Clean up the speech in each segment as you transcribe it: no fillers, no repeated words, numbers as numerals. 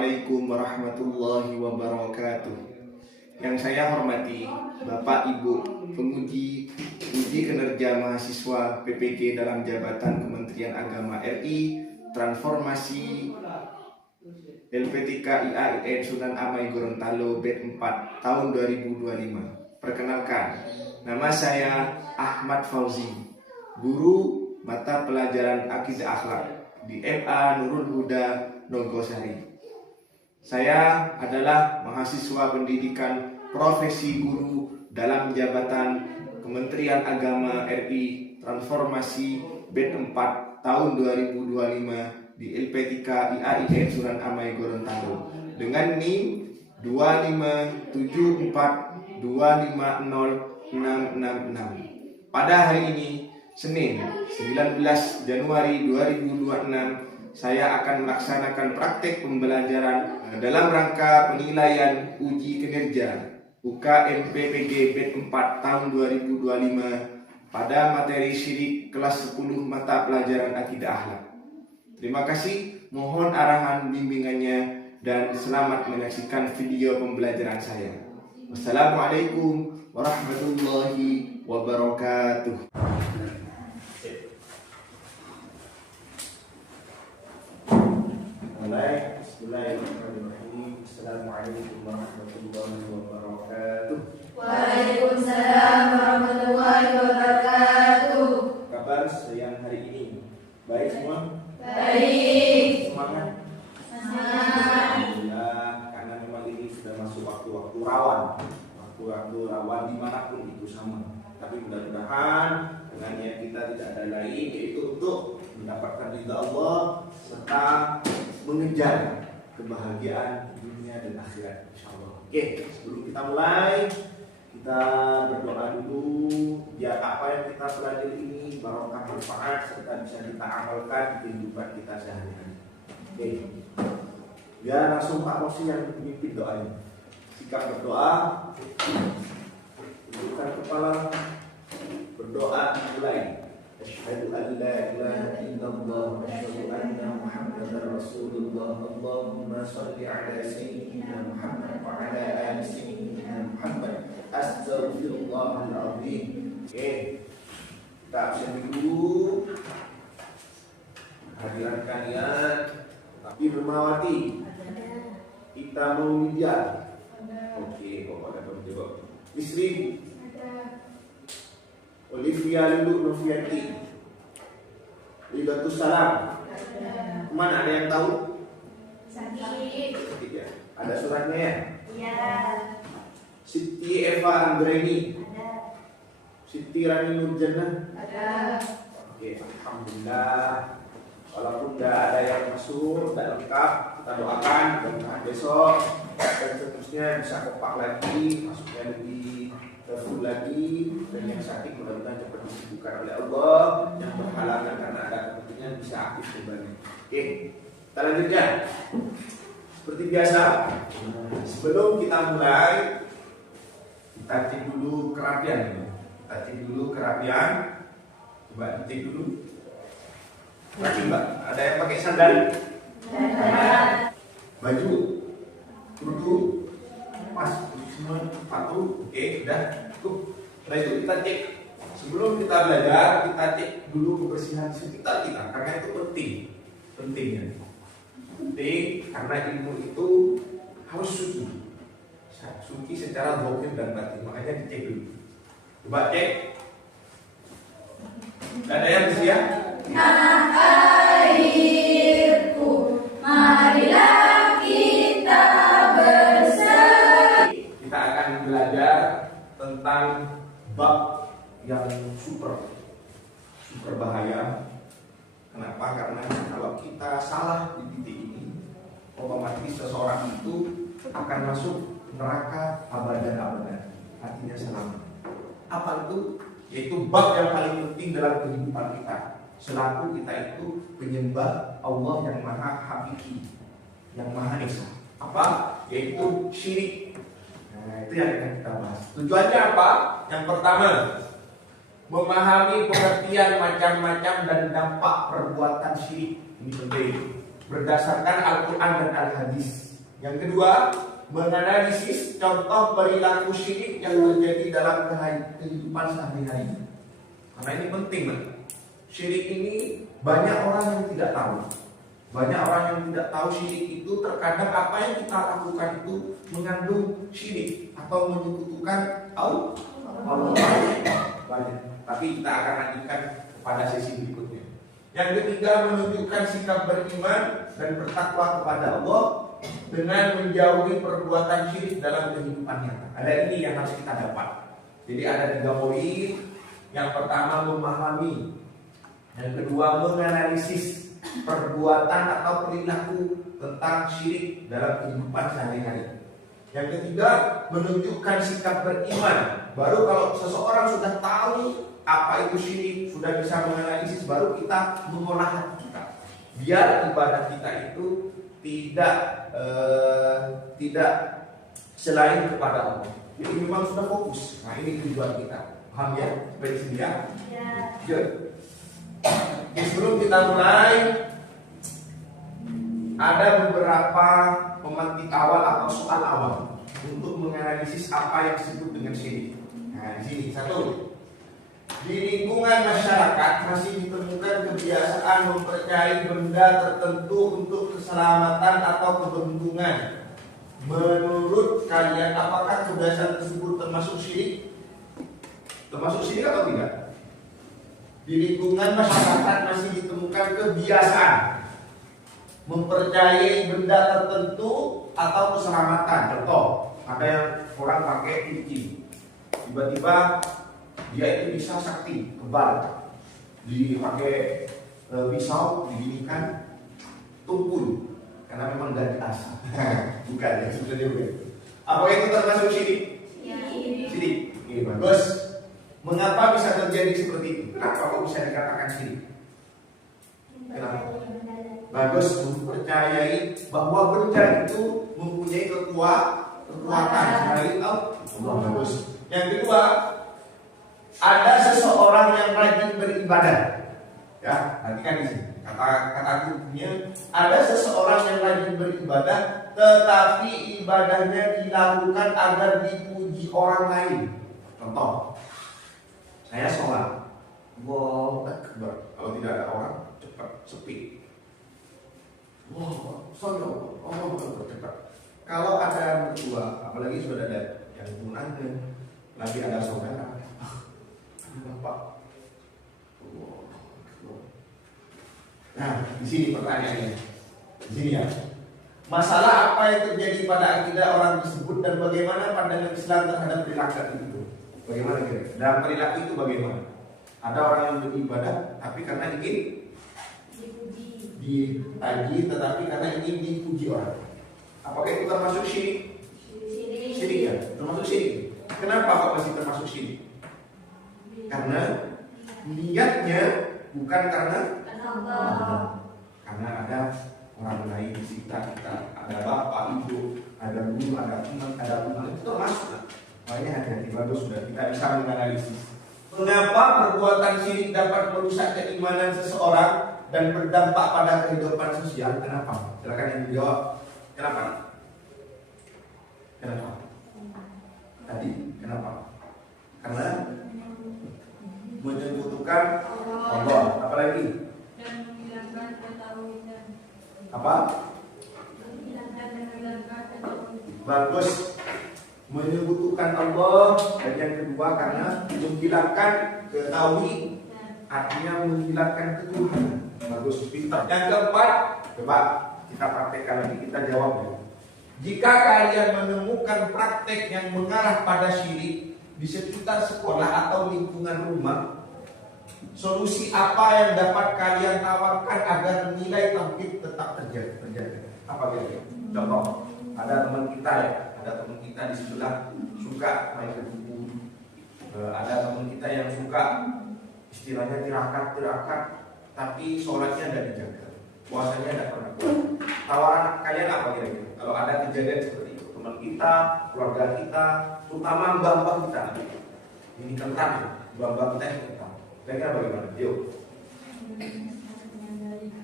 Assalamualaikum warahmatullahi wabarakatuh. Yang saya hormati Bapak Ibu penguji uji kinerja mahasiswa PPG dalam jabatan Kementerian Agama RI, Transformasi LPTK IAIN Sunan Amai Gorontalo BED 4 tahun 2025. Perkenalkan, nama saya Ahmad Fauzi, guru mata pelajaran Akidah Akhlak di MA Nurul Huda Nogosari. Saya adalah mahasiswa pendidikan profesi guru dalam jabatan Kementerian Agama RI, Transformasi BED 4 tahun 2025 di LPTK IAIN Sunan Amai Gorontalo dengan NIM 25742506666. Pada hari ini, Senin 19 Januari 2026, saya akan melaksanakan praktek pembelajaran dalam rangka penilaian uji kinerja UKM PPG BED 4 tahun 2025 pada materi syirik kelas 10 mata pelajaran Akidah Akhlak. Terima kasih, mohon arahan bimbingannya dan selamat menyaksikan video pembelajaran saya. Wassalamualaikum warahmatullahi wabarakatuh. Bismillahirrahmanirrahim. Assalamualaikum warahmatullahi wabarakatuh. Waalaikumsalam warahmatullahi wabarakatuh. Kabar siang hari ini baik semua? Baik. Semangat? Semangat. Alhamdulillah, karena memang ini sudah masuk waktu-waktu rawan. Waktu-waktu rawan dimanapun itu sama. Tapi mudah-mudahan dengan niat kita tidak ada lain, yaitu untuk mendapatkan ridha Allah serta mengejar kebahagiaan dunia dan akhirat, insyaallah. Oke, sebelum kita mulai, kita berdoa dulu biar apa yang kita pelajari ini barokah manfaat serta bisa kita amalkan di kehidupan kita sehari-hari. Oke, biar langsung Pak Rosi yang memimpin doanya. Sikap berdoa, tundukkan kepala, berdoa dimulai. Asyhadu an la ilaha illallah wa asyhadu anna Muhammadar Rasulullah. Allahumma shalli ala sayyidina Muhammad wa ala ali sayyidina Muhammad. Astaghfirullahal azim. Oke. Kita absen dulu. Hadiran kalian tapi Bermawati. Kita mau media. Oke, Bapak ada menjawab. Istri Olivia Lulu Novianti, Libatus Salam. Kemana, ada yang tahu? Sakit. Ya. Ada suratnya ya? Iya. Siti Eva Anggreni. Ada. Siti Rani Nurjana. Ada. Oke, alhamdulillah. Walaupun tidak ada yang masuk, tidak lengkap, kita doakan mudah-mudahan besok dan seterusnya bisa kompak lagi, masuknya lebih full lagi, dan yang sakit mudah-mudahan cepat disembuhkan oleh Allah, yang berhalangan karena ada kepentingan bisa aktif kembali. Oke, kita lanjutkan. Seperti biasa, sebelum kita mulai, kita cek dulu kerapian. Kita cek dulu kerapian. Coba dicek dulu. Rapi Mbak, ada yang pakai sandal? Ada. Baju? Kerudung? Pas, semua sepatu? Oke, udah cukup. Setelah itu kita cek. Sebelum kita belajar, kita cek dulu kebersihan sekitar kita, karena itu penting. Pentingnya. Penting karena ilmu itu harus suci. Suci secara zahir dan batin, makanya dicek dulu. Coba cek. Gak ada yang bersiap? Tanah airku, marilah kita bersatu. Kita akan belajar tentang bab yang super bahaya. Kenapa? Karena kalau kita salah di titik ini, otomatis seseorang itu akan masuk neraka abadan-abadan. Artinya selama. Apa itu? Yaitu bab yang paling penting dalam kehidupan kita. Selaku kita itu penyembah Allah yang maha hakiki, yang maha esa. Apa? Yaitu syirik. Nah, itu yang akan kita bahas. Tujuannya apa? Yang pertama, memahami pengertian macam-macam dan dampak perbuatan syirik. Ini penting. Berdasarkan Al-Quran dan Al-Hadis. Yang kedua, menganalisis contoh perilaku syirik yang terjadi dalam kehidupan sehari-hari. Karena ini penting, kan? Syirik ini banyak orang yang tidak tahu. Banyak orang yang tidak tahu syirik itu terkadang apa yang kita lakukan itu mengandung syirik atau menyekutukan Allah. Banyak. Tapi kita akan lanjutkan pada sesi berikutnya. Yang ketiga, menunjukkan sikap beriman dan bertakwa kepada Allah dengan menjauhi perbuatan syirik dalam kehidupan nyata. Ada ini yang harus kita dapat. Jadi ada 3 poin. Yang pertama, memahami. Yang kedua, menganalisis perbuatan atau perilaku tentang syirik dalam kehidupan sehari-hari. Yang ketiga, menunjukkan sikap beriman. Baru kalau seseorang sudah tahu apa itu syirik, sudah bisa menganalisis, baru kita mengolah hati kita. Biar ibadah kita itu tidak selain kepada Allah. Jadi memang sudah fokus. Nah, ini tujuan kita. Paham ya? Baik sini ya. Good. Oke, sebelum kita mulai, ada beberapa pemantik awal atau soal awal untuk menganalisis apa yang disebut dengan syirik. Nah, di sini satu. Di lingkungan masyarakat masih ditemukan kebiasaan mempercayai benda tertentu untuk keselamatan atau keberuntungan. Menurut kalian, apakah kebiasaan tersebut termasuk syirik? Termasuk syirik atau tidak? Di lingkungan masyarakat masih ditemukan kebiasaan mempercayai benda tertentu atau keselamatan. Contoh, ada yang orang pakai cincin, tiba-tiba dia itu bisa sakti, kebal, dipakai pisau, diginikan, tumpul, karena memang gak diasah. Bukan ya, sebenarnya bukan. Apa itu termasuk syirik? Syirik. Oke, bagus. Mengapa bisa terjadi seperti itu? Kenapa kok bisa dikatakan syirik? Kenapa? Bagus, mempercayai bahwa benda itu mempunyai kekuatan selain Allah. Bagus. Yang kedua, ada seseorang yang rajin beribadah. Ya, perhatikan di sini. Kata kuncinya, ada seseorang yang rajin beribadah, tetapi ibadahnya dilakukan agar dipuji orang lain. Contoh, saya sholat, Allahu Akbar. Kalau tidak ada orang, cepat sepi. Wow, sholat, Allahu Akbar, cepat. Kalau ada berdua, apalagi sudah ada yang tunangan, lagi ada saudara, Bapak. Nah, di sini pertanyaannya. Di sini ya. Masalah apa yang terjadi pada akidah orang tersebut dan bagaimana pandangan Islam terhadap perilaku itu? Bagaimana kira? Dalam perilaku itu bagaimana? Ada orang yang beribadah tapi karena ingin ditaji, tetapi karena ingin dipuji orang. Apakah itu termasuk syirik? Syirik ya, termasuk syirik. Kenapa kok masih termasuk syirik? Karena niatnya bukan karena ada orang lain di sekitar kita, ada bapak, ibu, ada guru, ada teman, itu termasuk. Makanya hati-hati, bagus sudah kita bisa menganalisis. Mengapa perbuatan syirik dapat merusak keimanan seseorang dan berdampak pada kehidupan sosial? Kenapa? Silakan yang menjawab. Kenapa? Kenapa? Tadi kenapa? Karena menyebutkan Allah. Apa lagi? Dan menghilangkan ketauhidan. Apa? Bagus. Menyebutkan Allah. Dan yang kedua karena menghilangkan ketauhidan, artinya menghilangkan ketuhanan. Bagus, pintar. Yang keempat, coba kita praktekkan lagi, kita jawab ya. Jika kalian menemukan praktek yang mengarah pada syirik di sekitar sekolah atau lingkungan rumah, solusi apa yang dapat kalian tawarkan agar nilai tauhid tetap terjaga? Apa kira-kira? Contoh, ada teman kita ya, ada teman kita di sebelah suka main ke buku, ada teman kita yang suka istilahnya tirakat, tapi sholatnya tidak dijaga, puasanya tidak pernah kuat. Tawaran kalian apa kira-kira? Kalau ada kejadian seperti itu, teman kita, keluarga kita, terutama mbak-mbak kita, ini kentang, mbak-mbak kita yang kentang. Kira-kira bagaimana? Yuk.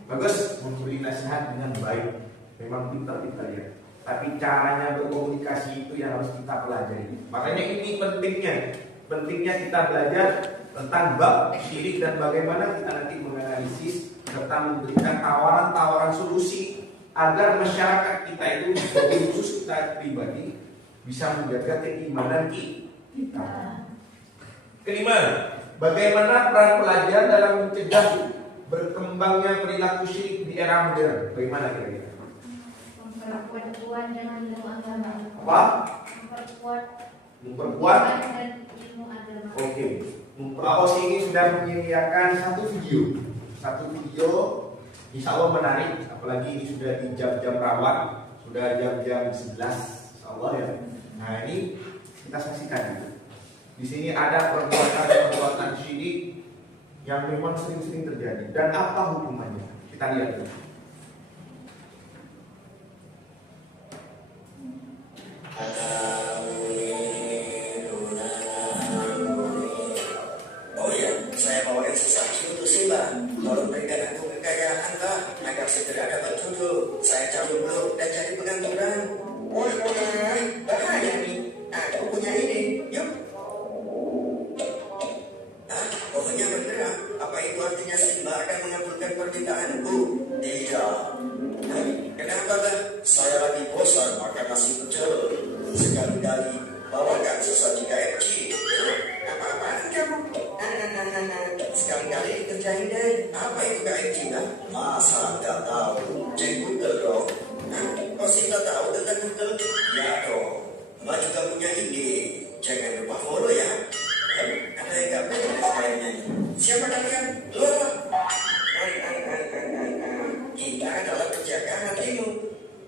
Bagus, memberi nasihat dengan baik. Memang pintar kita lihat. tapi caranya berkomunikasi itu yang harus kita pelajari. Makanya ini pentingnya kita belajar tentang bab syirik dan bagaimana kita nanti menganalisis serta memberikan tawaran-tawaran solusi agar masyarakat kita itu, khusus kita pribadi, bisa menjaga keimanan kita. Kelima, bagaimana peran pelajar dalam mencegah berkembangnya perilaku syirik di era modern? Bagaimana kira-kira? Memperkuat dengan ilmu agama. Apa? Memperkuat dan ilmu agama. Oke. Pak ini sudah menyediakan satu video, insya Allah menarik, apalagi ini sudah di jam-jam rawan, sudah jam-jam 11, insya Allah ya. Nah ini kita saksikan. Di sini ada perbuatan syirik yang memang sering-sering terjadi dan apa hukumannya? Kita lihat dulu. Oh iya, saya bawain sesuatu untuk Simba. Tolong berikan aku kekayaan, Pak, agar segera dapat jodoh. Saya cabut dulu dan jadi pengangguran. Wah, bahaya nih. Aku punya ide. Yuk. Pohonnya bergerak. Apa itu artinya Simba akan mengabulkan permintaanku? Tidak. Kenapa, Pak? Saya lagi bosan makan nasi pecel. Sekali-kali bawakan sesaji KFC. Apa-apaan kamu? Sekali-kali dikerjain deh. Apa itu KFC, Pak? Masa nggak tahu? Cek Google dong. Kok sih nggak tahu tentang Google? Ya dong. Mbak juga punya ide. Jangan lupa follow ya. Ada yang nggak beres kayaknya. Siapa kalian? Loh. Kita adalah penjaga hatimu.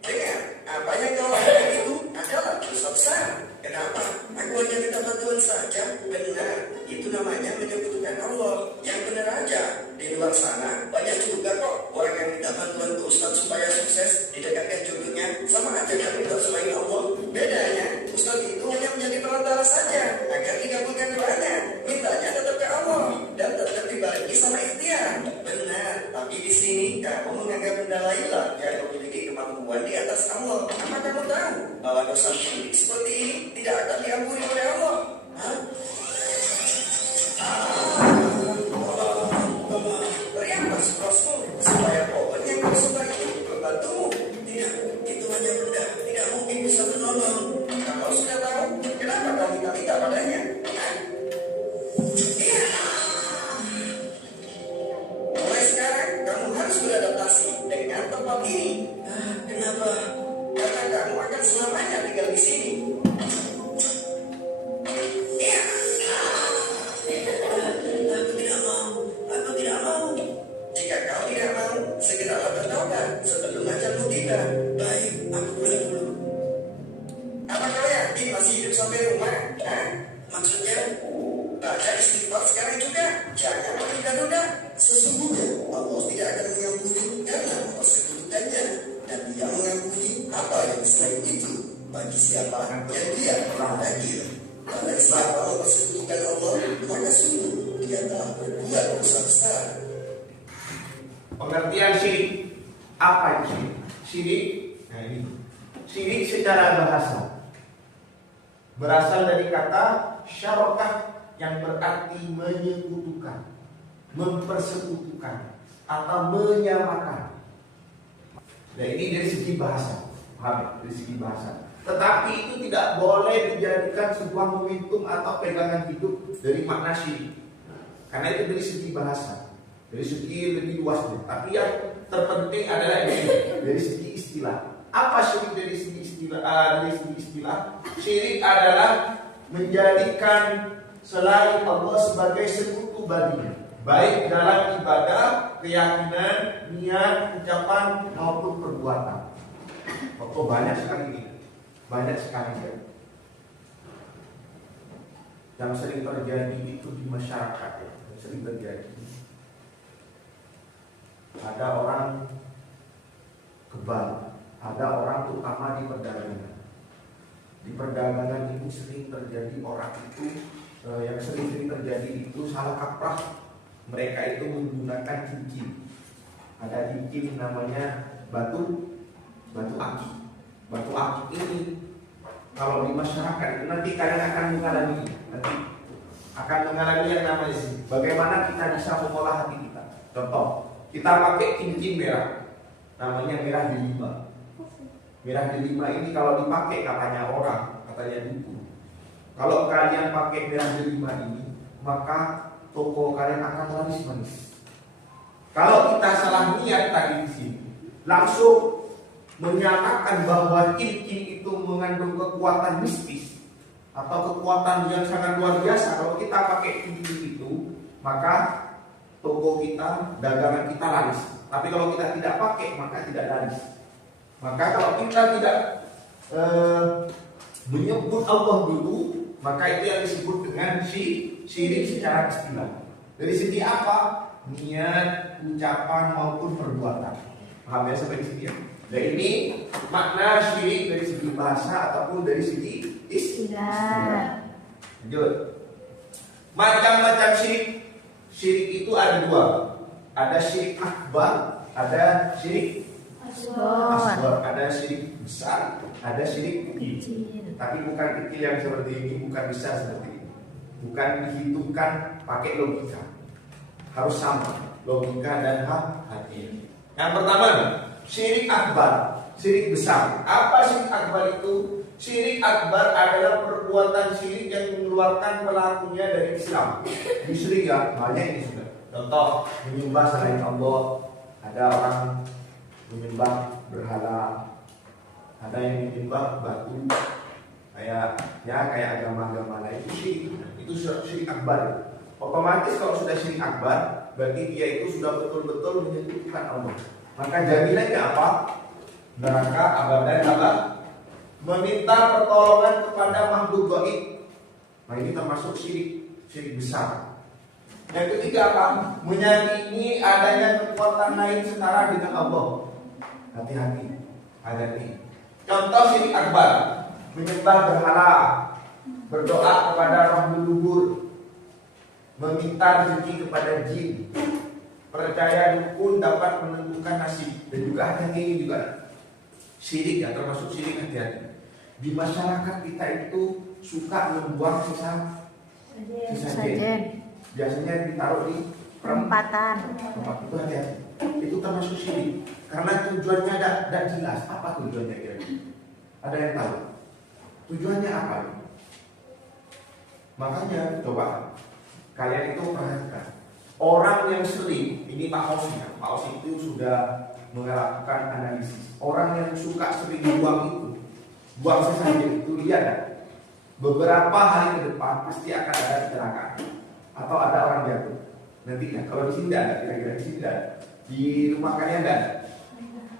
Dengar, apa yang kau lakukan itu adalah dosa besar. Kenapa? Aku hanya minta bantuan saja. Benar, itu namanya menyebutkan Allah. Yang benar aja. Di luar sana banyak juga kok orang yang minta bantuan ke Ustaz supaya sukses didekatkan jodohnya, sama aja kan minta selain Allah. Bedanya, Ustaz itu hanya menjadi perantara saja agar dikabulkan doanya. Mintanya tetap ke Allah dan tetap dibarengi sama ikhtiar. Benar, tapi di sini kamu menganggap benda lainlah yang memiliki kemampuan di atas Allah. Apa kamu tahu bahwa dosa syirik seperti ini tidak akan diampuni oleh Allah? Hah? Berialah Rasul supaya pohon yang kau suka itu membantumu. Tidak, itu hanya benda, tidak mungkin bisa menolong. Kalau sudah tahu, kenapa kau minta padanya? Iya. Mulai sekarang kamu harus beradaptasi dengan tempat ini. Kenapa? Karena kamu akan selamanya tinggal di sini. Iya. Aku tidak mau. Jika kau tidak mau, segeralah bertobat sebelum ajalmu tiba. Baik, aku pulang dulu. Apa kau yakin masih hidup sampai rumah? Hah? Maksudnya, baca istighfar sekarang juga. Jangan menunda-nunda. Sesungguhnya Allah tidak akan mengampuni karena mempersekutukannya, dan Dia mengampuni apa yang selain itu bagi siapa yang Dia adil. Karena siapa mempersekutukan Allah, maka sungguh Dia telah berbuat dosa besar. Pengertian syirik. Apa itu syirik? Syirik, nah ini. Syirik secara bahasa berasal dari kata syarokah yang berarti menyekutukan, mempersekutukan, atau menyamakan. Nah ini dari segi bahasa, paham ya? Dari segi bahasa. Tetapi itu tidak boleh dijadikan sebuah momentum atau pegangan hidup dari makna syirik. Karena itu dari segi bahasa, dari segi lebih luasnya. Tapi yang terpenting adalah ini dari segi istilah. Apa syirik dari segi istilah? Syirik adalah menjadikan selain Allah sebagai sekutu baginya, baik dalam ibadah, keyakinan, niat, ucapan maupun perbuatan. Oh, banyak sekali ini. Banyak sekali ya. Yang sering terjadi itu di masyarakat ya, sering terjadi. Ada orang kebal, ada orang terutama di perdagangan. Di perdagangan ini sering terjadi orang itu yang sering terjadi itu salah kaprah. Mereka itu menggunakan cincin. Ada cincin namanya batu aki. batu akik ini kalau di masyarakat itu nanti kalian akan mengalami yang namanya bagaimana kita bisa mengolah hati kita. Contoh, kita pakai cincin merah, namanya merah delima. Merah delima ini kalau dipakai katanya dukun. Kalau kalian pakai merah delima ini, maka toko kalian akan laris manis. Kalau kita salah niat tadi di sini, langsung menyatakan bahwa cincin itu mengandung kekuatan mistis atau kekuatan yang sangat luar biasa. Kalau kita pakai cincin itu, maka toko kita, dagangan kita laris. Tapi kalau kita tidak pakai, maka tidak laris. Maka kalau kita tidak menyebut Allah dulu, maka itu yang disebut dengan syirik secara istilah. Dari segi apa? Niat, ucapan maupun perbuatan. Paham ya sampai di sini ya? Dan ini makna syirik dari segi bahasa ataupun dari segi istilah. Lanjut. Macam-macam syirik. Syirik itu ada dua. Ada syirik akbar, ada syirik asghar. Ada syirik besar, ada syirik kecil. Tapi bukan kecil yang seperti ini, bukan besar seperti ini. Bukan dihitungkan pakai logika. Harus sama logika dan hati. Yang pertama nih, syirik akbar, syirik besar. Apa syirik akbar itu? Syirik akbar adalah perbuatan syirik yang mengeluarkan pelakunya dari Islam. Ini syirik ya, banyak ini sudah. Contoh, menyembah selain Allah. Ada orang menyembah berhala, ada yang menyembah batu, kayak agama-agama lain. Itu syirik. Itu syirik akbar. Otomatis kalau sudah syirik akbar, berarti dia itu sudah betul-betul menyekutukan Allah. Maka jaminannya apa? Neraka abadan abad. Meminta pertolongan kepada makhluk gaib. Nah ini termasuk syirik besar. Yang ketiga apa? Menyakini adanya kekuatan lain setara dengan Allah. Hati-hati. Hati-hati. Contoh syirik akbar, menyembah berhala, berdoa kepada roh leluhur, meminta rezeki kepada jin, percaya dukun dapat menentukan nasib. Dan juga hati-hati ini juga syirik ya, termasuk syirik hati-hati. Di masyarakat kita itu suka membuang sesajen. Biasanya ditaruh di perempatan. Tempat itu hati-hati. Itu termasuk syirik. Karena tujuannya tidak jelas. Apa tujuannya kira-kira? Ada yang tahu? Tujuannya apa? Makanya coba kalian itu perhatikan. Orang yang sering, ini Pak Osi ya. Pak Osi itu sudah melakukan analisis. Orang yang suka sering buang sesajen itu, lihat ya, beberapa hari ke depan pasti akan ada kecelakaan atau ada orang jatuh. Nanti ya, kalau di sini tidak ada, kira-kira di sini tidak ada. Di rumah kalian tidak ada.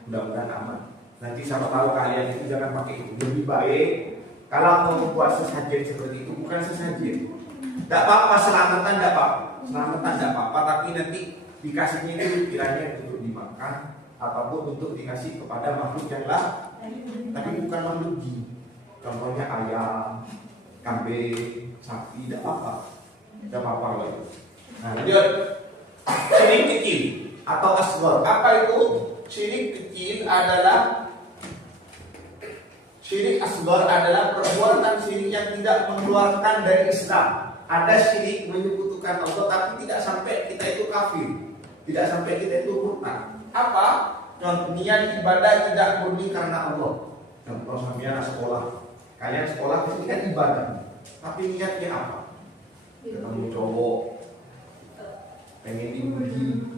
Mudah-mudahan aman. Nanti siapa tahu kalian itu jangan pakai itu. Lebih baik kalau mau membuat sesajen seperti itu, bukan sesajen. Tidak apa-apa, selamatan tidak apa-apa. Selamatan tidak apa-apa, tapi nanti dikasihnya itu kiranya untuk dimakan ataupun untuk dikasih kepada makhluk yang lain. Tapi bukan makhluk jin. Contohnya ayam, kambing, sapi, tidak apa-apa. Tidak apa-apa loh. Nah, lanjut. Syirik kecil atau asghar. Apa itu? Syirik kecil adalah perbuatan syirik yang tidak mengeluarkan dari Islam. Ada syirik menyekutukan Allah, tapi tidak sampai kita itu kafir, tidak sampai kita itu murtad. Apa? Contoh, niat ibadah tidak murni karena Allah. Contoh sampean sekolah, kalian sekolah itu kan ibadah, tapi niatnya apa? Ketemu cowok, pengen dipuji.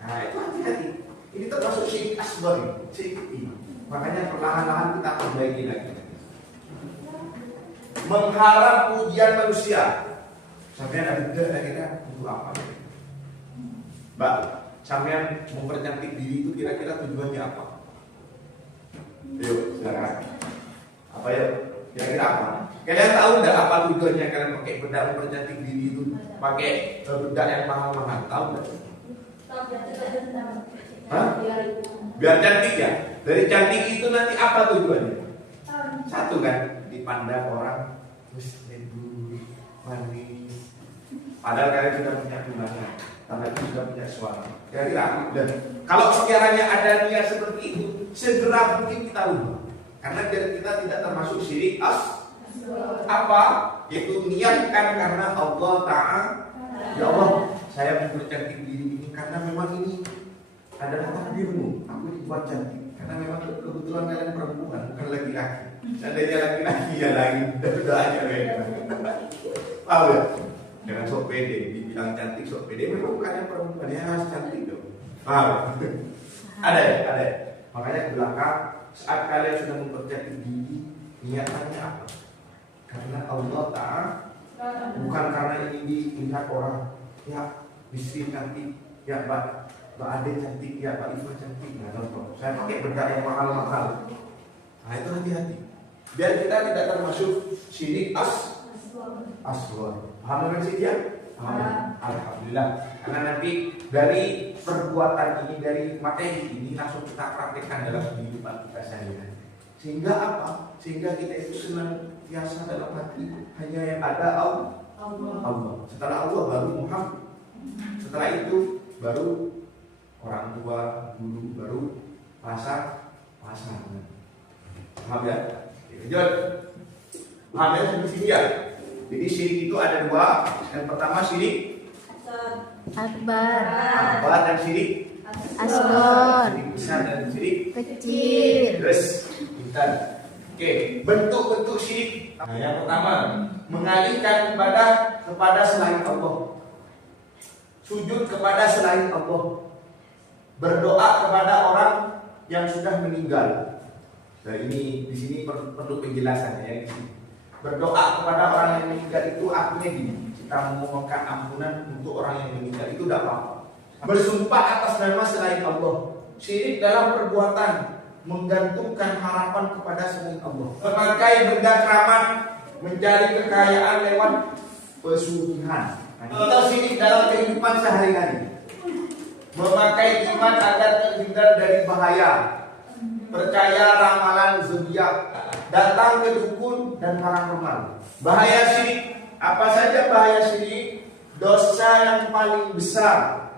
Nah itu hati-hati. Ini termasuk syirik asghar, syirik kecil. Makanya perlahan-lahan kita perbaiki lagi. Mengharap pujian manusia. Sampean ada kira-kira untuk apa? Mbak, sampean mempercantik diri itu kira-kira tujuannya apa? Yuk, silakan. Apa ya? Kira-kira apa? Kalian tahu enggak apa tujuannya kalian pakai bedak mempercantik diri itu? Pakai bedak yang mahal-mahal, tahu enggak? Hah? Biar cantik ya. Dari cantik itu nanti apa tujuannya? Satu kan, dipandang orang muslim, manis. Padahal kalian sudah punya tunangan, karena itu sudah punya suami. Kira-kira dan kalau sekiranya ada niat seperti itu, segera mungkin kita ubah. Karena biar kita tidak termasuk syirik apa? Yaitu niatkan karena Allah Ta'ala. Ya Allah, saya mempercantik diri ini karena memang ini adalah takdirmu. Aku dibuat cantik karena memang kebetulan kalian perempuan, bukan laki-laki. Seandainya laki-laki ya lain, doanya beda. Tahu ya? Jangan sok pede, dibilang cantik sok pede. Memang bukan yang perempuan, ya harus cantik dong. Paham? Ada ya? Ada ya? Makanya ke belakang, saat kalian sudah mempercantik diri, niatannya apa? Karena Allah Ta'ala, bukan karena ini dilihat orang. Ya, istri cantik, ya Mbak Ade cantik, ya Pak Iva cantik. Nah, contoh, saya pakai bedak yang mahal-mahal. Nah, itu hati-hati. Biar kita tidak termasuk syirik asghar. Paham kan sih dia? Paham. Alhamdulillah. Karena nanti dari perbuatan ini, dari materi ini langsung kita praktekkan dalam kehidupan kita sehari-hari. Sehingga apa? Sehingga kita itu senantiasa dalam hati hanya yang ada Allah. Setelah Allah baru Muhammad. Setelah itu baru orang tua, guru, baru pasangan. Paham ya? Lanjut. Paham ya sampai sini ya? Jadi syirik itu ada dua. Yang pertama syirik akbar dan syirik asghar, syirik besar dan syirik kecil. terus kita. Oke, bentuk-bentuk syirik. Nah, yang pertama, mengalihkan ibadah kepada selain Allah. Sujud kepada selain Allah. Berdoa kepada orang yang sudah meninggal. Nah, ini di sini perlu penjelasan ya. Berdoa kepada orang yang meninggal itu artinya gini. Kita memohonkan ampunan untuk orang yang meninggal itu tidak apa-apa. Bersumpah atas nama selain Allah. Syirik dalam perbuatan menggantungkan harapan kepada selain Allah. Memakai benda keramat, mencari kekayaan lewat pesugihan. Atau syirik dalam kehidupan sehari-hari. Memakai iman agar terhindar dari bahaya. Percaya ramalan zodiak, datang ke dukun dan paranormal. Bahaya syirik, apa saja bahaya syirik? Dosa yang paling besar,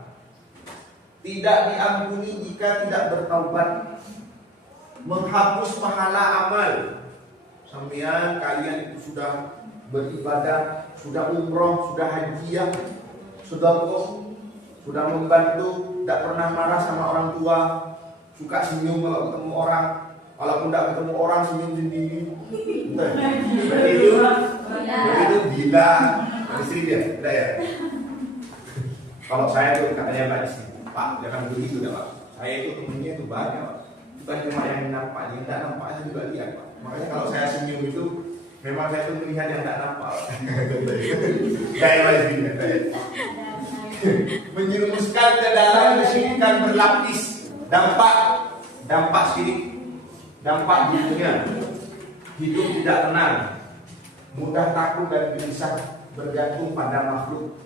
tidak diampuni jika tidak bertaubat. Menghapus pahala amal. Sampean kalian itu sudah beribadah, sudah umroh, sudah hajiah, sudah membantu, tidak pernah marah sama orang tua, suka senyum kalau ketemu orang, walaupun tidak ketemu orang senyum sendiri. Berarti itu gila. Istri dia, tidak ya? Kalau saya tuh katanya Pak istri, Pak jangan begitu dah Pak. Saya itu temennya itu banyak Pak. Bukan cuma yang nampak, yang tidak nampak saya juga lihat Pak. Makanya kalau saya senyum itu memang saya tuh melihat yang tidak nampak. Kayak Pak istri, menyerumuskan ke dalam kesyirikan berlapis. Dampak syirik, dampak di dunia, hidup tidak tenang, mudah takut dan gelisah, bergantung pada makhluk,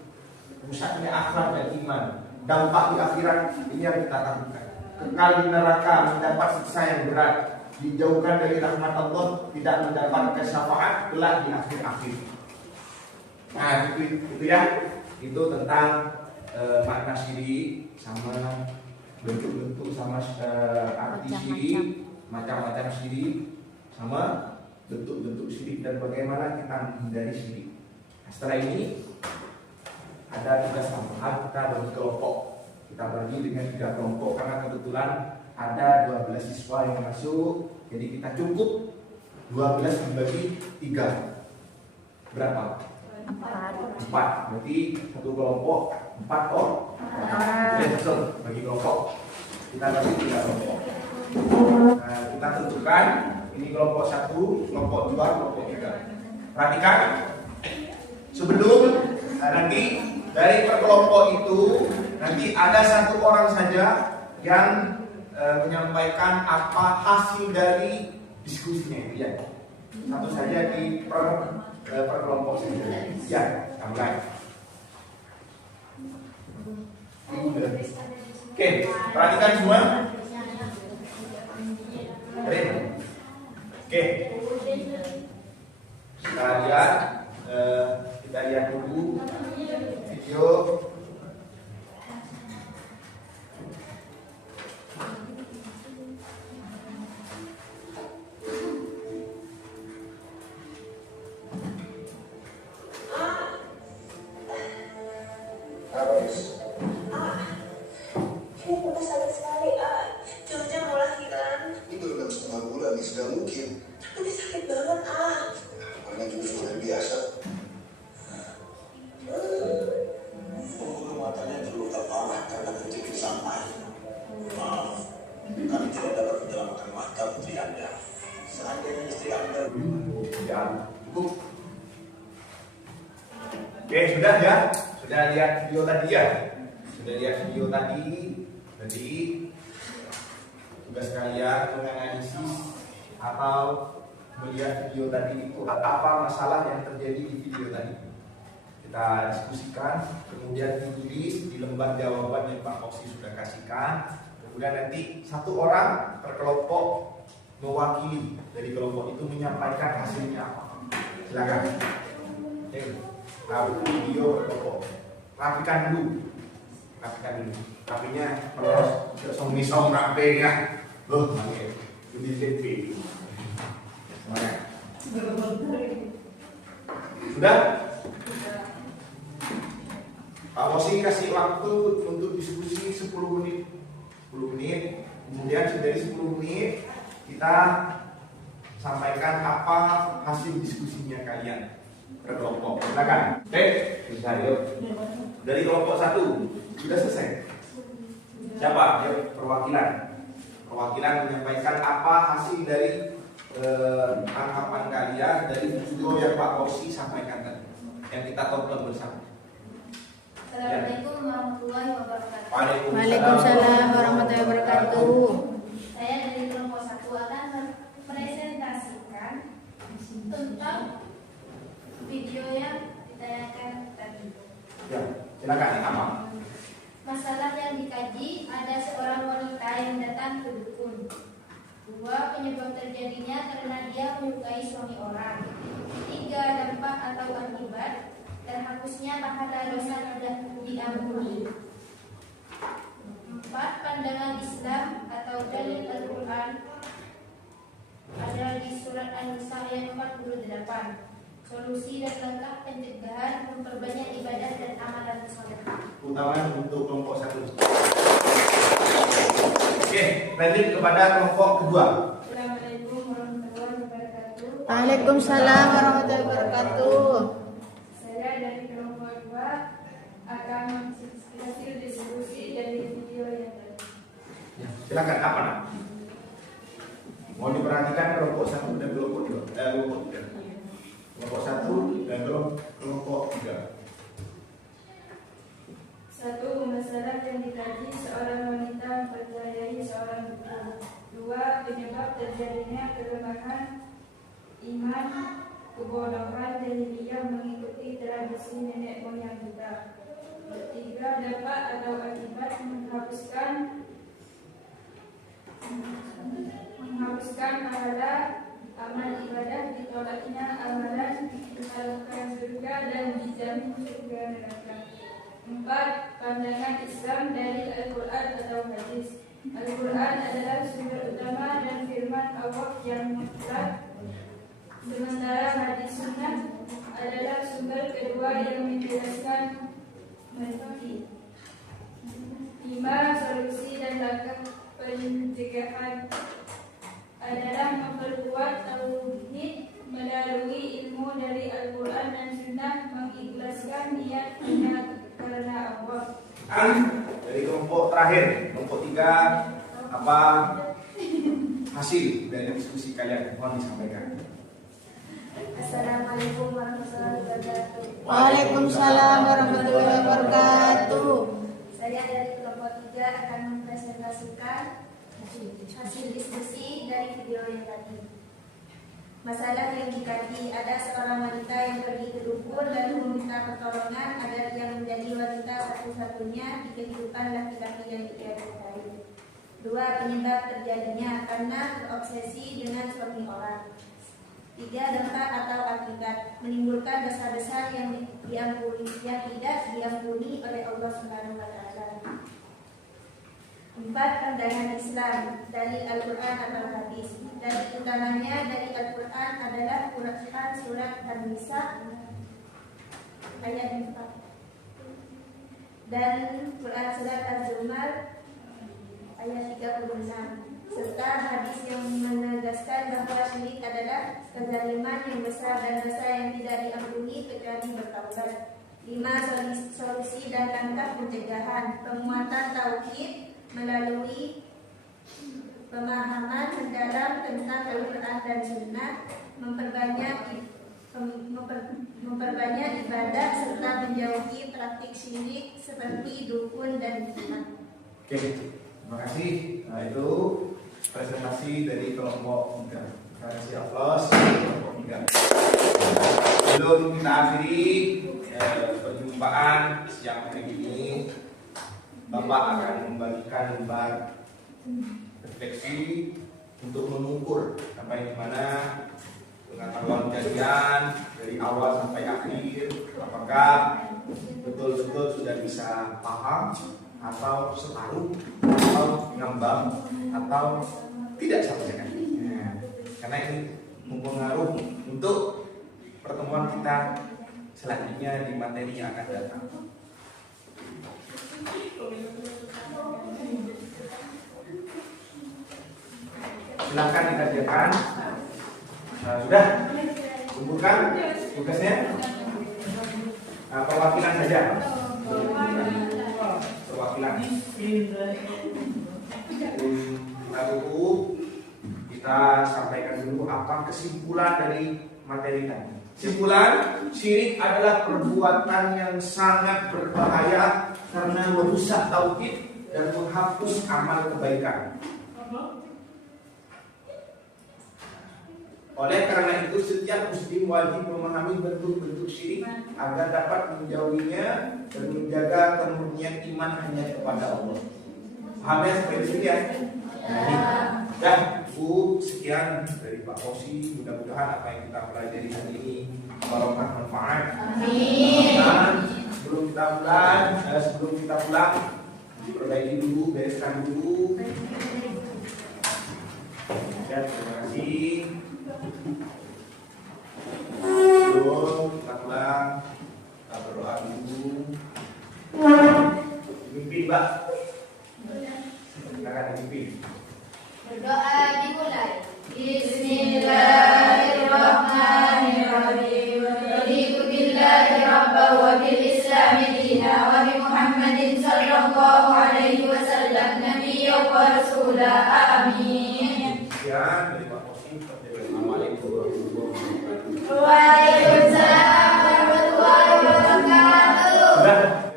rusaknya akhlak dan iman. Dampak di akhirat ini yang kita takutkan. Kekal di neraka, mendapat siksa yang berat, dijauhkan dari rahmat Allah, tidak mendapat syafaat kelak di akhir-akhir. Nah itu ya, itu tentang makna syirik sama bentuk-bentuk sama arti syirik, macam-macam syirik sama bentuk-bentuk syirik dan bagaimana kita menghindari syirik. Nah, setelah ini ada tugas tambahan, kita bagi kelompok. Kita bagi dengan 3 kelompok karena kebetulan ada 12 siswa yang masuk, jadi kita cukup 12 dibagi 3. Berapa? 4. Berarti satu kelompok 4 orang. Bagi kelompok. Kita bagi 3 kelompok. Nah, kita tentukan ini kelompok 1, kelompok 2, kelompok 3. Perhatikan. Sebelum nanti dari per kelompok itu nanti ada 1 orang saja yang menyampaikan apa hasil dari diskusinya itu ya. Satu saja di per kelompok saja. Ya, mulai. Oke, perhatikan semua. Oke. Kita lihat dulu video. kami tidak dapat menyelamatkan mata putri Anda. Seandainya istri Anda Ya, cukup. Oke, sudah ya? Sudah lihat video tadi ya? Sudah lihat video tadi? Jadi tugas kalian menganalisis atau melihat video tadi itu apa masalah yang terjadi di video tadi. Kita diskusikan, kemudian ditulis di lembar jawaban yang Pak Oksi sudah kasihkan. Kemudian nanti satu orang per kelompok mewakili dari kelompok itu menyampaikan hasilnya apa. Silakan. Tahu video per kelompok. Rapikan dulu. Rapinya terus song rapi ya. Loh, ini lebih. Sudah? Pak Osi kasih waktu untuk diskusi 10 menit. 10 menit. Kemudian dari 10 menit kita sampaikan apa hasil diskusinya kalian per kelompok. Silakan. Oke, bisa yuk. Dari kelompok 1 sudah selesai. Siapa? Yuk, perwakilan. Perwakilan menyampaikan apa hasil dari tangkapan kalian dari video yang Pak Osi sampaikan tadi, yang kita tonton bersama. Assalamualaikum warahmatullahi wabarakatuh. Waalaikumsalam warahmatullahi wabarakatuh. Saya dari kelompok 1 akan mempresentasikan tentang video yang ditayangkan tadi. Ya, silakan. Apa? Masalah yang dikaji, ada seorang wanita yang datang ke dukun. 2. Penyebab terjadinya karena dia menyukai suami orang. 3. Dampak atau akibat terhapusnya pahala dosa tidak diampuni. 4. Pandangan Islam atau dalil Al-Quran ada di surat An-Nisa ayat 48. Solusi dan langkah pencegahan memperbanyak ibadah dan amalan soleh. Utama untuk kelompok 1. Oke, lanjut kepada kelompok kedua. Assalamualaikum warahmatullahi wabarakatuh. Waalaikumsalam warahmatullahi wabarakatuh. Saya dari kelompok 2 akan hasil diskusi dari video yang tadi. Ya, silakan. Apa nak? Mau diperhatikan kelompok 1 dan kelompok 2. Kelompok 3. Kelompok 1 dan kelompok 3. 1. Masalah yang dikaji, seorang wanita mempercayai seorang dukun. 2. Penyebab terjadinya kelemahan iman, kebodohan jahiliyah mengikuti tradisi nenek moyang kita. 3. Dampak atau akibat menghapuskan pahala amal ibadah, ditolaknya amalan, disalahkan surga dan dijamin surga neraka. 4. Pandangan Islam dari Al-Quran atau hadis. Al-Quran adalah sumber utama dan firman Allah yang mutlak, sementara hadis sunnah adalah sumber kedua yang menjelaskan metode. 5. Solusi dan langkah pencegahan adalah memperkuat tauhid melalui ilmu dari Al-Quran dan Sunnah, mengikhlaskan niat hanya karena Allah. Dari kelompok terakhir, kelompok 3, apa hasil dari diskusi kalian? Mohon disampaikan. Assalamualaikum warahmatullahi wabarakatuh. Waalaikumsalam warahmatullahi wabarakatuh. Saya dari kelompok 3 akan mempresentasikan hasil diskusi dari video yang tadi. Masalah yang dikaji, ada seorang wanita yang pergi ke dukun lalu meminta pertolongan agar yang menjadi wanita satu-satunya di kehidupan laki-laki yang ia cintai. 2. Penyebab terjadinya karena terobsesi dengan suami orang. 3. Dampak atau akibat menimbulkan dosa besar yang tidak diampuni oleh Allah Subhanahu wa taala. 4. Pandangan Islam dari Al-Quran atau hadis. Dari utamanya dari Al-Quran adalah Quran surat An-Nisa ayat 4 dan Quran surat Az-Zumar ayat 36, serta hadis yang menegaskan bahwa syirik adalah kezaliman yang besar dan dosa yang tidak diampuni kecuali bertaubat. 5. Solusi dan langkah pencegahan, penguatan tauhid melalui tentang Al-Quran dan Sunnah, memperbanyak ibadah serta menjauhi praktik syirik seperti dukun dan hikmah. Oke, terima kasih. Nah, itu presentasi dari kelompok 3. Terima kasih aplaus kelompok 3. Sebelum kita akhiri perjumpaan siang hari ini, Bapak akan membagikan lembar refleksi untuk mengukur sampai di mana pengetahuan kalian dari awal sampai akhir, apakah betul-betul sudah bisa paham atau separuh atau ngambang atau tidak sama sekali. Nah, karena ini mempengaruhi untuk pertemuan kita selanjutnya di materi yang akan datang. Silakan dikerjakan. Nah, sudah kumpulkan tugasnya. Nah, perwakilan saja. Perwakilan. Kita tutup. Kita sampaikan dulu apa kesimpulan dari materi tadi. Kesimpulan, syirik adalah perbuatan yang sangat berbahaya karena merusak tauhid dan menghapus amal kebaikan. Oleh karena itu setiap muslim wajib memahami bentuk-bentuk syirik agar dapat menjauhinya dan menjaga kemurnian iman hanya kepada Allah. Pahamnya sampai di sini ya? Dan Bu, sekian dari Pak Osi. Mudah-mudahan apa yang kita pelajari hari ini barokah manfaat. Amin. Dan sebelum kita pulang, perbaiki dulu, bereskan dulu. Ya, terima kasih. Sebelum kita pulang, kita berdoa dulu. Mimpi, Mbak. Silakan mimpi. Berdoa dimulai. Bismillahirrahmanirrahim. Raditu billahi rabban wa bil islami dina wa bi Muhammadin sallallahu alaihi wasallam nabiyyan wa rasula. Amin. Sekian dari Pak Osi. Assalamualaikum warahmatullahi wabarakatuh. Waalaikumsalam warahmatullahi wabarakatuh. Sudah.